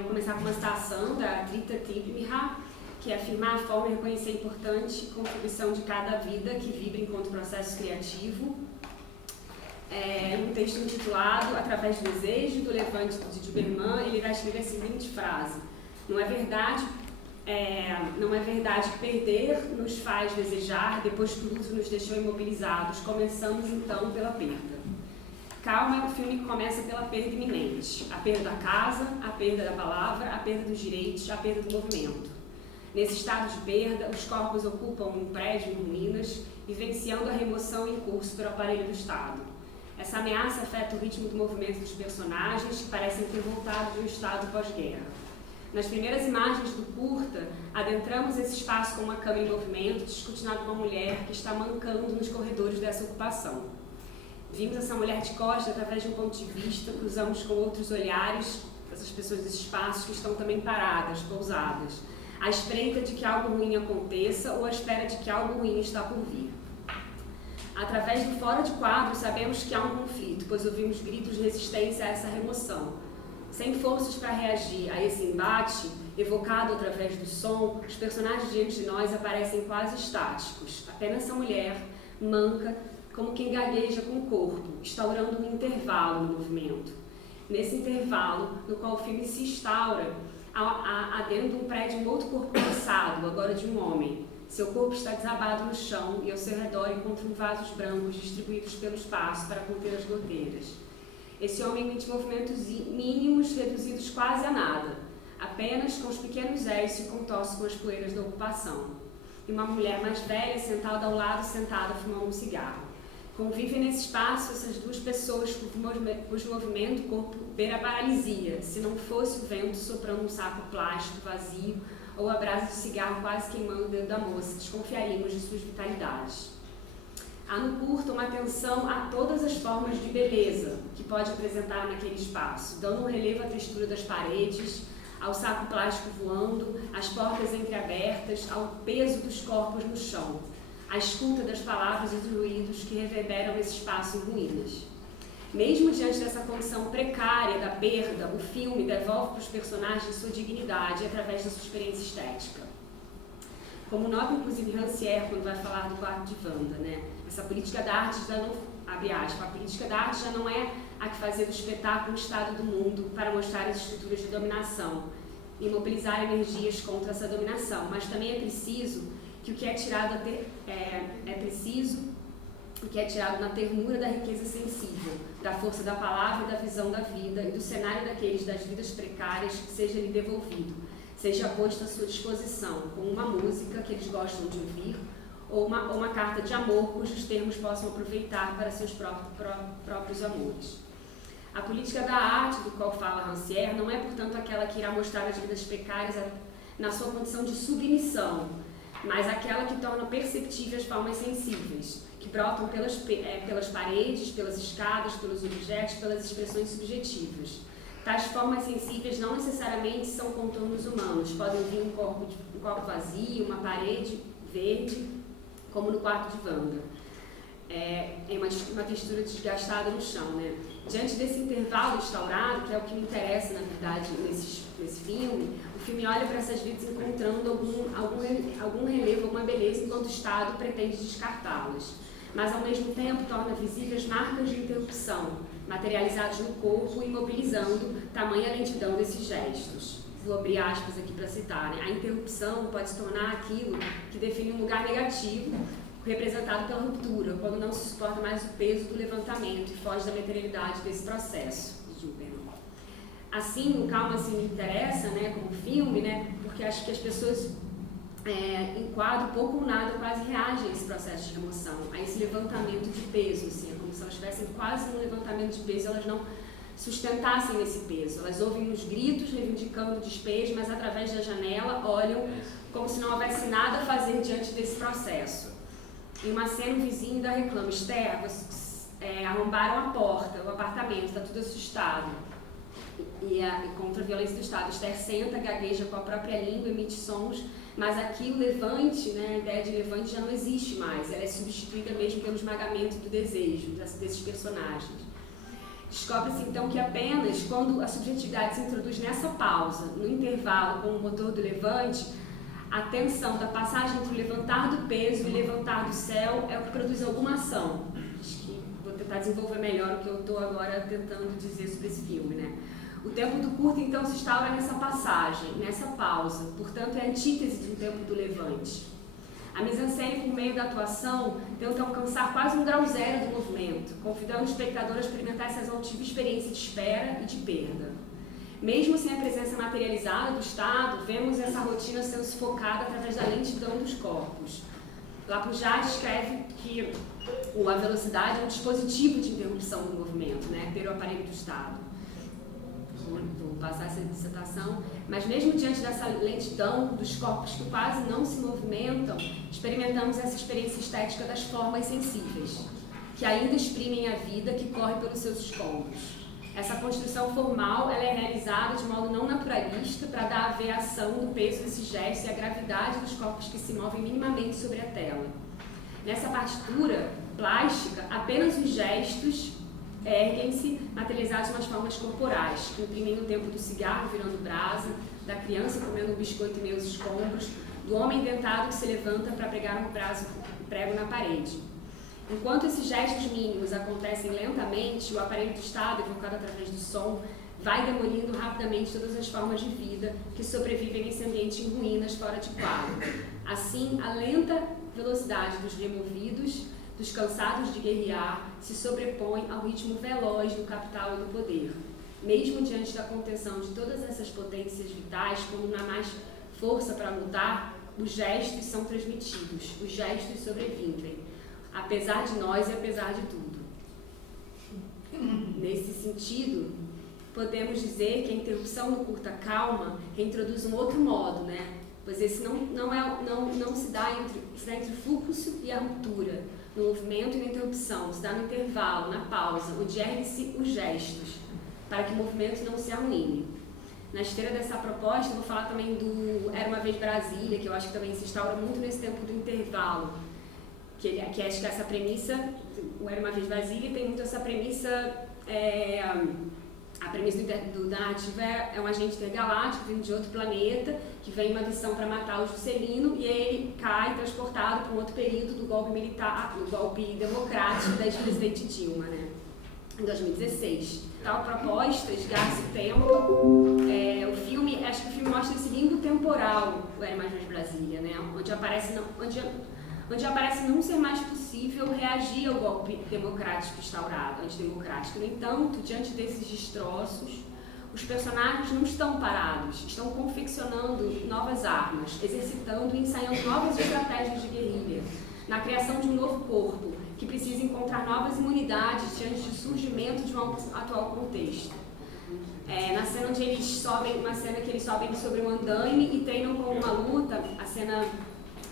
Vou começar com uma citação da Trita Tibmiha, que é afirmar a forma e reconhecer a importante contribuição de cada vida que vibra enquanto processo criativo. Um texto intitulado Através do Desejo, do Levante de Duberman, ele vai escrever a seguinte frase: não é verdade que perder nos faz desejar, depois que o luto nos deixou imobilizados, começamos então pela perda. Calma é um filme que começa pela perda iminente, a perda da casa, a perda da palavra, a perda dos direitos, a perda do movimento. Nesse estado de perda, os corpos ocupam um prédio em ruínas, vivenciando a remoção em curso pelo aparelho do Estado. Essa ameaça afeta o ritmo do movimento dos personagens, que parecem ter voltado de um estado pós-guerra. Nas primeiras imagens do curta, adentramos esse espaço com uma cama em movimento, descortinada por uma mulher que está mancando nos corredores dessa ocupação. Vimos essa mulher de costas através de um ponto de vista, cruzamos com outros olhares essas pessoas desse espaço que estão também paradas, pousadas, à espreita de que algo ruim aconteça ou à espera de que algo ruim está por vir. Através do fora de quadro, sabemos que há um conflito, pois ouvimos gritos de resistência a essa remoção. Sem forças para reagir a esse embate, evocado através do som, os personagens diante de nós aparecem quase estáticos. Apenas essa mulher, manca, como quem gagueja com o corpo, instaurando um intervalo no movimento. Nesse intervalo, no qual o filme se instaura, há dentro de um prédio um outro corpo cansado, agora de um homem. Seu corpo está desabado no chão e ao seu redor encontram vasos brancos distribuídos pelo espaço para conter as goteiras. Esse homem emite movimentos mínimos, reduzidos quase a nada, apenas com os pequenos és se contorce com as poeiras da ocupação. E uma mulher mais velha sentada ao lado, sentada, fumando um cigarro. Convivem nesse espaço essas duas pessoas cujo movimento o corpo beira a paralisia, se não fosse o vento soprando um saco plástico vazio ou a brasa de cigarro quase queimando o dedo da moça, desconfiaríamos de suas vitalidades. Há no curto uma atenção a todas as formas de beleza que pode apresentar naquele espaço, dando um relevo à textura das paredes, ao saco plástico voando, às portas entreabertas, ao peso dos corpos no chão, à escuta das palavras e dos ruídos que reverberam esse espaço em ruínas. Mesmo diante dessa condição precária da perda, o filme devolve para os personagens sua dignidade através da sua experiência estética. Como nota, inclusive, Rancière, quando vai falar do quarto de Wanda, né? Essa política da arte já não, abre aspas, a política da arte já não é a que fazia do espetáculo o estado do mundo para mostrar as estruturas de dominação e mobilizar energias contra essa dominação, mas também é preciso que o que é tirado o que é tirado na ternura da riqueza sensível, da força da palavra e da visão da vida e do cenário daqueles das vidas precárias seja lhe devolvido, seja posto à sua disposição, como uma música que eles gostam de ouvir ou uma carta de amor cujos termos possam aproveitar para seus próprios amores. A política da arte, do qual fala Rancière, não é, portanto, aquela que irá mostrar as vidas precárias na sua condição de submissão, mas aquela que torna perceptíveis as formas sensíveis, que brotam pelas paredes, pelas escadas, pelos objetos, pelas expressões subjetivas. Tais formas sensíveis não necessariamente são contornos humanos, podem vir um copo vazio, uma parede verde, como no quarto de Wanda. É uma textura desgastada no chão, né? Diante desse intervalo instaurado, que é o que me interessa, na verdade, nesse filme, o filme olha para essas vidas encontrando algum relevo, alguma beleza, enquanto o Estado pretende descartá-las. Mas, ao mesmo tempo, torna visíveis marcas de interrupção, materializados no corpo e imobilizando tamanha lentidão desses gestos. Vou abrir aspas aqui para citar, né? A interrupção pode se tornar aquilo que define um lugar negativo, representado pela ruptura, quando não se suporta mais o peso do levantamento e foge da materialidade desse processo. Assim, o Calma assim, me interessa, né, como filme, né, porque acho que as pessoas em quadro, pouco ou nada, quase reagem a esse processo de remoção, a esse levantamento de peso, assim, é como se elas estivessem quase no levantamento de peso, elas não sustentassem esse peso. Elas ouvem os gritos reivindicando o despejo, mas através da janela olham como se não houvesse nada a fazer diante desse processo. Em uma cena, o vizinho ainda reclama: Esther, arrombaram a porta, o apartamento, está tudo assustado. E contra a violência do Estado. Esther senta, gagueja com a própria língua, emite sons, mas aqui o levante, né, a ideia de levante já não existe mais, ela é substituída mesmo pelo esmagamento do desejo desses personagens. Descobre-se então que apenas quando a subjetividade se introduz nessa pausa, no intervalo com o motor do levante, a tensão da passagem entre o levantar do peso e o levantar do céu é o que produz alguma ação. Acho que vou tentar desenvolver melhor o que eu estou agora tentando dizer sobre esse filme, né? O tempo do curto, então, se instaura nessa passagem, nessa pausa, portanto, é a antítese do tempo do levante. A mise-en-scène, por meio da atuação, tenta alcançar quase um grau zero do movimento, convidando o espectador a experimentar essa exaltiva experiência de espera e de perda. Mesmo sem a presença materializada do Estado, vemos essa rotina sendo sufocada através da lentidão dos corpos. Lapujá escreve que a velocidade é um dispositivo de interrupção do movimento, né, ter o aparelho do Estado. Vou passar essa dissertação, mas mesmo diante dessa lentidão dos corpos que quase não se movimentam, experimentamos essa experiência estética das formas sensíveis, que ainda exprimem a vida que corre pelos seus escombros. Essa construção formal ela é realizada de modo não naturalista para dar a ver a ação do peso desse gesto e a gravidade dos corpos que se movem minimamente sobre a tela. Nessa partitura plástica, apenas os gestos erguem-se, materializados nas formas corporais, que imprimem o tempo do cigarro virando brasa, da criança comendo um biscoito em meus escombros, do homem dentado que se levanta para pregar um prego na parede. Enquanto esses gestos mínimos acontecem lentamente, o aparelho do Estado, evocado através do som, vai demolindo rapidamente todas as formas de vida que sobrevivem nesse ambiente em ruínas fora de quadro. Assim, a lenta velocidade dos removidos, dos cansados de guerrear, se sobrepõe ao ritmo veloz do capital e do poder. Mesmo diante da contenção de todas essas potências vitais, como não há mais força para lutar, os gestos são transmitidos, os gestos sobrevivem, apesar de nós e apesar de tudo. Nesse sentido, podemos dizer que a interrupção do curta calma reintroduz um outro modo, né? Pois esse não se dá entre o fluxo e a ruptura, no movimento e na interrupção, se dá no intervalo, na pausa, onde erguem-se os gestos, para que o movimento não se arruine. Na esteira dessa proposta, eu vou falar também do Era Uma Vez Brasília, que eu acho que também se instaura muito nesse tempo do intervalo, que acho que essa premissa, o Era Uma Vez Brasília tem muito essa premissa, a premissa da narrativa é um agente intergaláctico vindo de outro planeta, que vem em uma missão para matar o Juscelino, e aí ele cai transportado para um outro período do golpe militar, do golpe democrático da ex-presidente Dilma, né, em 2016. Tal proposta esgarça o tempo. O filme, acho que o filme mostra esse limbo temporal, o Era Uma Vez Brasília, né, onde aparece não ser mais possível reagir ao golpe democrático instaurado, antidemocrático. No entanto, diante desses destroços, os personagens não estão parados, estão confeccionando novas armas, exercitando e ensaiando novas estratégias de guerrilha, na criação de um novo corpo, que precisa encontrar novas imunidades diante do surgimento de um atual contexto. Na cena onde eles sobem, uma cena que eles sobem sobre um andaime e treinam com uma luta, a cena...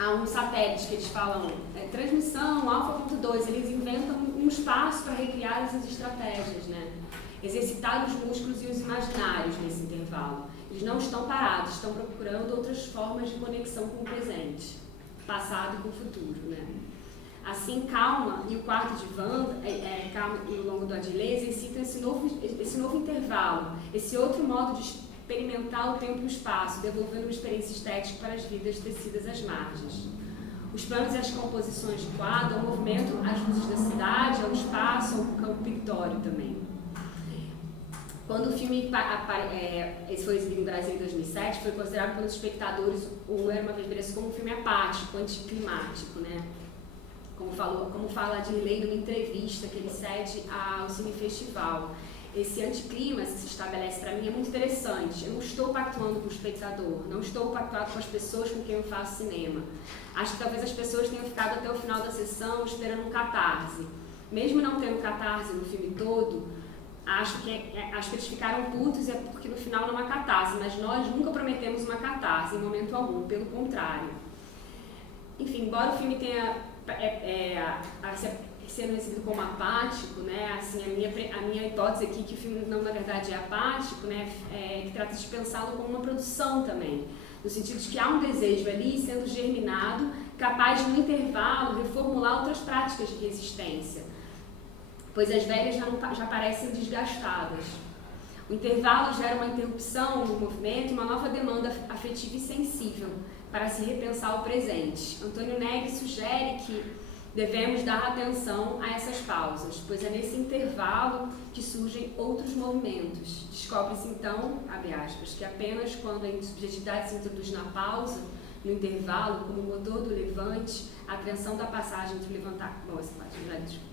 Há um satélite que eles falam, transmissão, alfa.2, eles inventam um espaço para recriar essas estratégias, né? Exercitar os músculos e os imaginários nesse intervalo. Eles não estão parados, estão procurando outras formas de conexão com o presente, passado com o futuro, né? Assim, Calma e o quarto de Wanda, Calma e o longo do Adilei exercitam esse novo intervalo, esse outro modo de experimentar o tempo e o espaço, devolvendo uma experiência estética para as vidas tecidas às margens. Os planos e as composições de quadro, ao movimento, às luzes da cidade, ao espaço, ao campo pictório também. Quando o filme esse foi exibido em Brasília em 2007, foi considerado pelos espectadores o Era Uma Vez Brasília como um filme apático, anticlimático, né? Como fala a Dirley numa entrevista que ele cede ao Cine Festival. Esse anticlímax que se estabelece para mim é muito interessante. Eu não estou pactuando com o espectador, não estou pactuando com as pessoas com quem eu faço cinema. Acho que talvez as pessoas tenham ficado até o final da sessão esperando um catarse. Mesmo não tendo catarse no filme todo, acho que eles ficaram putos porque no final não há catarse, mas nós nunca prometemos uma catarse em momento algum, pelo contrário. Enfim, embora o filme tenha sendo recebido como apático, né? Assim, a minha hipótese aqui que o filme não na verdade é apático, né? Que trata de pensá-lo como uma produção também, no sentido de que há um desejo ali sendo germinado, capaz de no intervalo reformular outras práticas de resistência. pois as velhas já parecem desgastadas. O intervalo gera uma interrupção no movimento e uma nova demanda afetiva e sensível para se repensar o presente. Antônio Negri sugere que devemos dar atenção a essas pausas, pois é nesse intervalo que surgem outros movimentos. Descobre-se então, abre aspas, que apenas quando a subjetividade se introduz na pausa, no intervalo, como motor do levante, a atenção da passagem entre o levantar... Bom, essa parte já desculpa.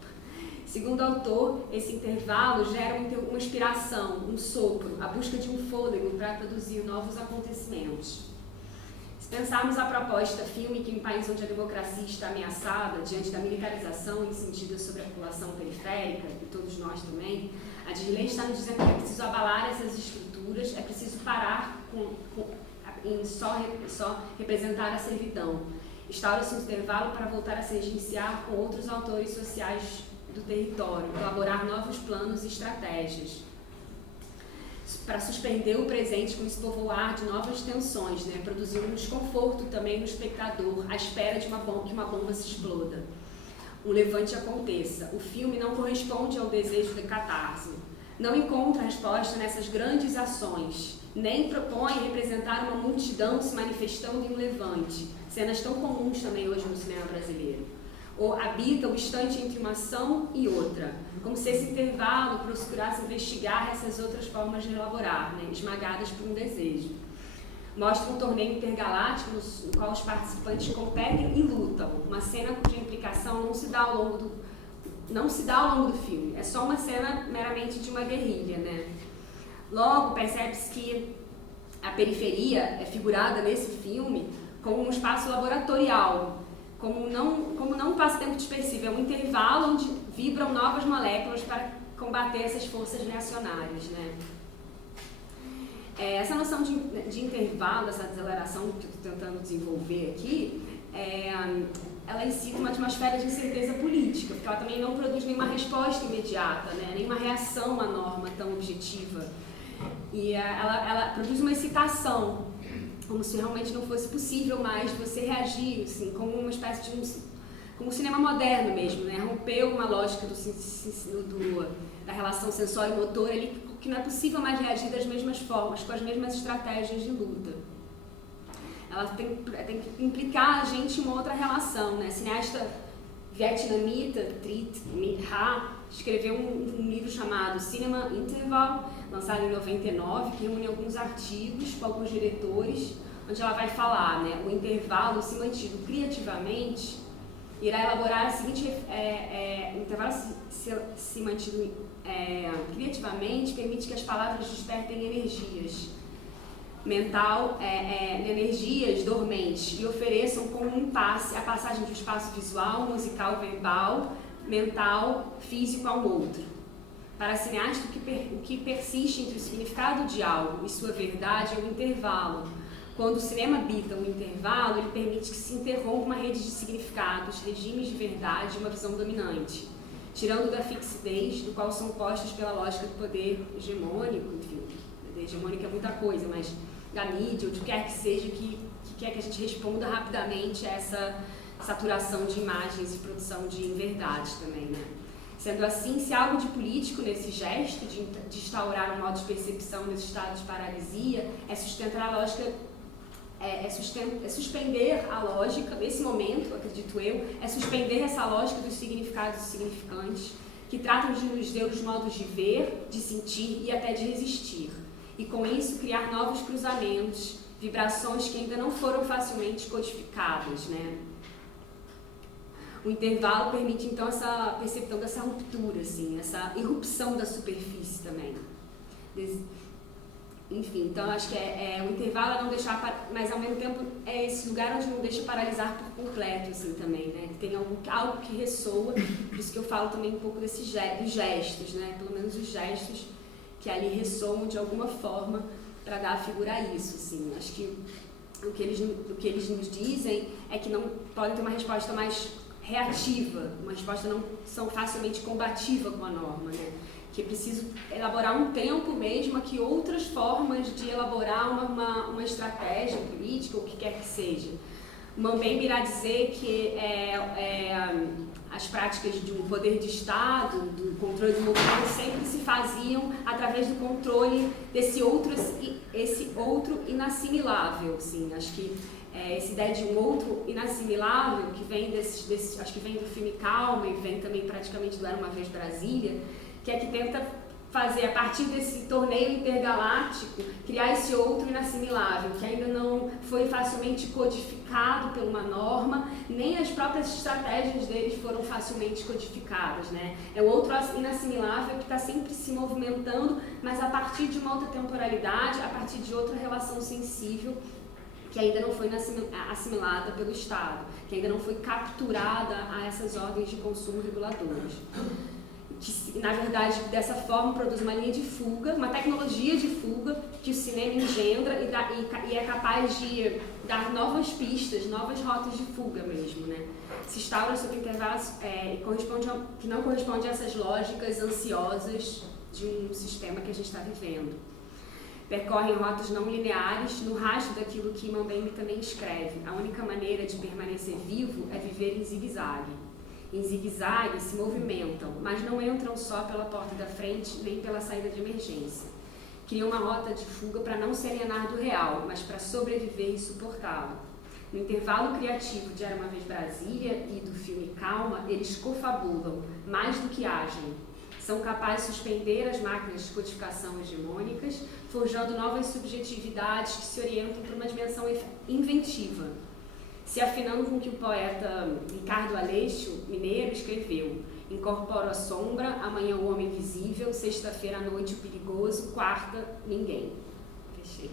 Segundo o autor, esse intervalo gera uma inspiração, um sopro, a busca de um fôlego para produzir novos acontecimentos. Se pensarmos a proposta fílmica em um país onde a democracia está ameaçada, diante da militarização incendida sobre a população periférica, e todos nós também, a Dirley está nos dizendo que é preciso abalar essas estruturas, é preciso parar em só representar a servidão. Instaura-se um intervalo para voltar a se agenciar com outros autores sociais do território, elaborar novos planos e estratégias, para suspender o presente com esse povoar de novas tensões, né? Produzir um desconforto também no espectador, à espera de que uma bomba se exploda, um levante aconteça. O filme não corresponde ao desejo de catarse, não encontra resposta nessas grandes ações, nem propõe representar uma multidão se manifestando em um levante, cenas tão comuns também hoje no cinema brasileiro. Ou habita o instante entre uma ação e outra, como se esse intervalo procurasse investigar essas outras formas de elaborar, né, esmagadas por um desejo. Mostra um torneio intergaláctico no qual os participantes competem e lutam, uma cena cuja implicação não se dá ao longo do filme, é só uma cena meramente de uma guerrilha, né? Logo, percebe-se que a periferia é figurada nesse filme como um espaço laboratorial, como não um passatempo dispersivo, é um intervalo onde vibram novas moléculas para combater essas forças reacionárias, né? Essa noção de intervalo, essa desaceleração que eu estou tentando desenvolver aqui, ela incita uma atmosfera de incerteza política, porque ela também não produz nenhuma resposta imediata, né? Nenhuma reação à norma tão objetiva. E ela produz uma excitação, como se realmente não fosse possível mais você reagir, assim, como uma espécie de como um cinema moderno mesmo, né? Rompeu uma lógica da relação sensório-motor ali, que não é possível mais reagir das mesmas formas, com as mesmas estratégias de luta. Ela tem que implicar a gente em uma outra relação, né? A cineasta vietnamita Triet Minh Ha escreveu um livro chamado Cinema Interval, lançado em 99, que reúne alguns artigos com alguns diretores, onde ela vai falar, né, o intervalo, se mantido criativamente, irá elaborar a seguinte, o intervalo se mantido criativamente permite que as palavras despertem energias energias dormentes e ofereçam como um passe a passagem do espaço visual, musical, verbal, mental, físico ao outro. Para a cineasta, o que persiste entre o significado de algo e sua verdade é o intervalo. Quando o cinema habita um intervalo, ele permite que se interrompa uma rede de significados, regimes de verdade e uma visão dominante, tirando da fixidez do qual são postos pela lógica do poder hegemônico, enfim, hegemônico é muita coisa, mas da mídia, ou de quer que seja, que quer que a gente responda rapidamente a essa saturação de imagens e produção de inverdade também, né? Sendo assim, se algo de político nesse gesto de instaurar um modo de percepção nesse estado de paralisia, é sustentar a lógica, suspender a lógica, nesse momento, acredito eu, é suspender essa lógica dos significados e significantes, que tratam de nos dar os modos de ver, de sentir e até de resistir. E com isso criar novos cruzamentos, vibrações que ainda não foram facilmente codificadas, né? O intervalo permite então essa percepção dessa ruptura, assim, essa irrupção da superfície também. Enfim, então acho que o intervalo é não deixar, mas ao mesmo tempo é esse lugar onde não deixa paralisar por completo, assim, também, né? Que tem algo que ressoa, por isso que eu falo também um pouco dos gestos, né? Pelo menos os gestos que ali ressoam de alguma forma para dar a figura a isso, assim. Acho que o que eles nos dizem é que não podem ter uma resposta mais reativa, uma resposta não tão facilmente combativa com a norma, né? Que é preciso elaborar um tempo mesmo, que outras formas de elaborar uma estratégia política, ou o que quer que seja. Mambembe irá dizer que as práticas de um poder de Estado, do controle do movimento, sempre se faziam através do controle esse outro inassimilável, assim. Acho que essa ideia de um outro inassimilável, que vem acho que vem do filme Calma e vem também praticamente do Era Uma Vez Brasília, que tenta fazer, a partir desse torneio intergaláctico, criar esse outro inassimilável, que ainda não foi facilmente codificado por uma norma, nem as próprias estratégias deles foram facilmente codificadas, né? É o outro inassimilável que está sempre se movimentando, mas a partir de uma outra temporalidade, a partir de outra relação sensível, que ainda não foi assimilada pelo Estado, que ainda não foi capturada a essas ordens de consumo reguladoras. Que, na verdade, dessa forma produz uma linha de fuga, uma tecnologia de fuga que o cinema engendra e é capaz de dar novas pistas, novas rotas de fuga mesmo, né? Se instaura sobre intervalos que não correspondem a essas lógicas ansiosas de um sistema que a gente está vivendo. Percorrem rotas não lineares no rastro daquilo que Mbembe também escreve. A única maneira de permanecer vivo é viver em zigue-zague. Em zigue-zague se movimentam, mas não entram só pela porta da frente nem pela saída de emergência. Criam uma rota de fuga para não se alienar do real, mas para sobreviver e suportá-lo. No intervalo criativo de Era Uma Vez Brasília e do filme Calma, eles cofabulam, mais do que agem. São capazes de suspender as máquinas de codificação hegemônicas, forjando novas subjetividades que se orientam para uma dimensão inventiva, se afinando com o que o poeta Ricardo Aleixo, mineiro, escreveu: incorporo a sombra, amanhã o homem invisível, sexta-feira à noite o perigoso, quarta, ninguém. Fechei.